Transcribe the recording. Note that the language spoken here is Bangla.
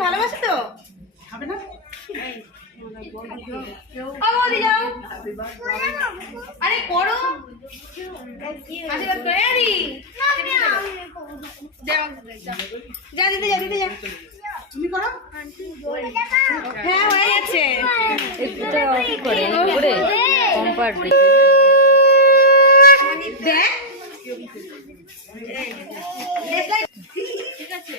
ভালোবাসে তো হবে না আরে করো আশীর্বাদ করে আরে যা দিতে যা দিতে যা তুমি করো হ্যাঁ হয়ে গেছে দেখ ঠিক আছে